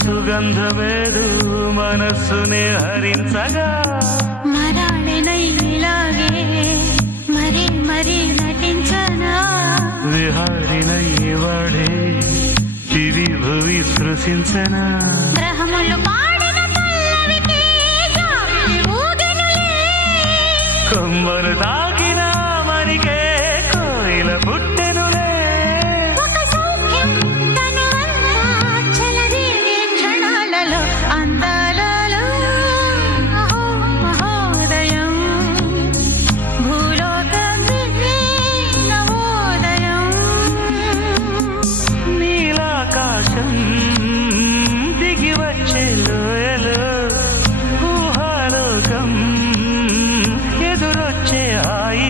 సుగంధమేదు మనస్సునే హరించగా మరాళినైలాగే మరీ మరీ నటించనా విహారినై వాడే దివి భువి సృశించనా గ్రహములు పాడిన పల్లవికి జాబిలి ఊగెనులే కొమ్మను